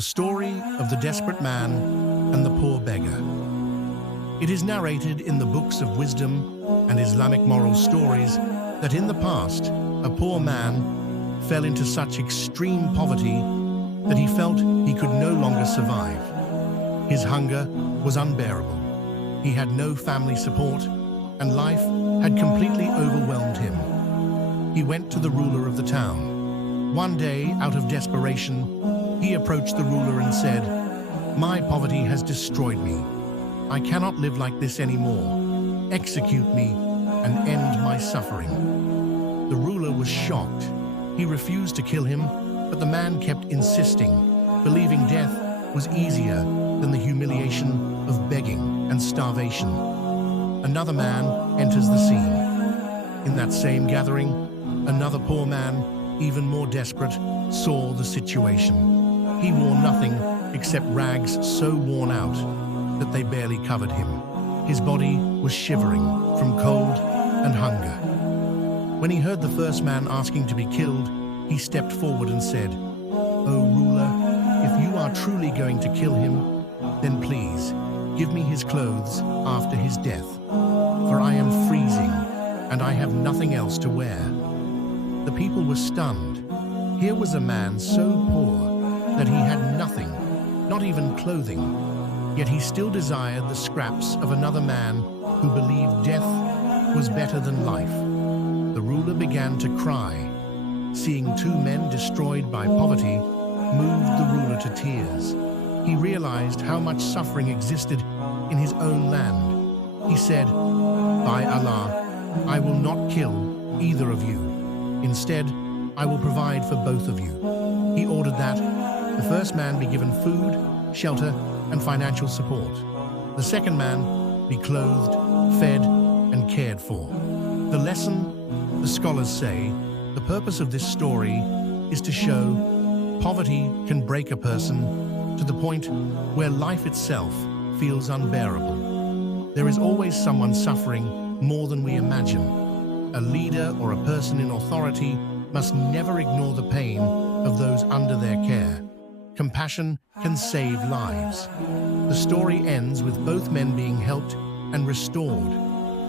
The story of the desperate man and the poor beggar. It is narrated in the books of wisdom and Islamic moral stories that in the past, a poor man fell into such extreme poverty that he felt he could no longer survive. His hunger was unbearable. He had no family support, and life had completely overwhelmed him. He went to the ruler of the town. One day, out of desperation, he approached the ruler and said, "My poverty has destroyed me. I cannot live like this anymore. Execute me and end my suffering." The ruler was shocked. He refused to kill him, but the man kept insisting, believing death was easier than the humiliation of begging and starvation. Another man enters the scene. In that same gathering, another poor man, even more desperate, saw the situation. He wore nothing except rags so worn out that they barely covered him. His body was shivering from cold and hunger. When he heard the first man asking to be killed, he stepped forward and said, "O ruler, if you are truly going to kill him, then please give me his clothes after his death, for I am freezing and I have nothing else to wear." The people were stunned. Here was a man so poor that he had nothing, not even clothing, yet he still desired the scraps of another man who believed death was better than life. The ruler began to cry. Seeing two men destroyed by poverty moved the ruler to tears. He realized how much suffering existed in his own land. He said, "By Allah, I will not kill either of you. Instead, I will provide for both of you." He ordered that the first man be given food, shelter, and financial support. The second man be clothed, fed, and cared for. The lesson, the scholars say, the purpose of this story is to show poverty can break a person to the point where life itself feels unbearable. There is always someone suffering more than we imagine. A leader or a person in authority must never ignore the pain of those under their care. Compassion can save lives. The story ends with both men being helped and restored,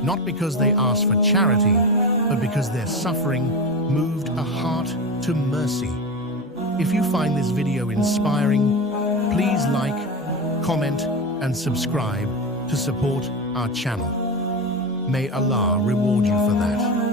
not because they asked for charity, but because their suffering moved a heart to mercy. If you find this video inspiring, please like, comment, and subscribe to support our channel. May Allah reward you for that.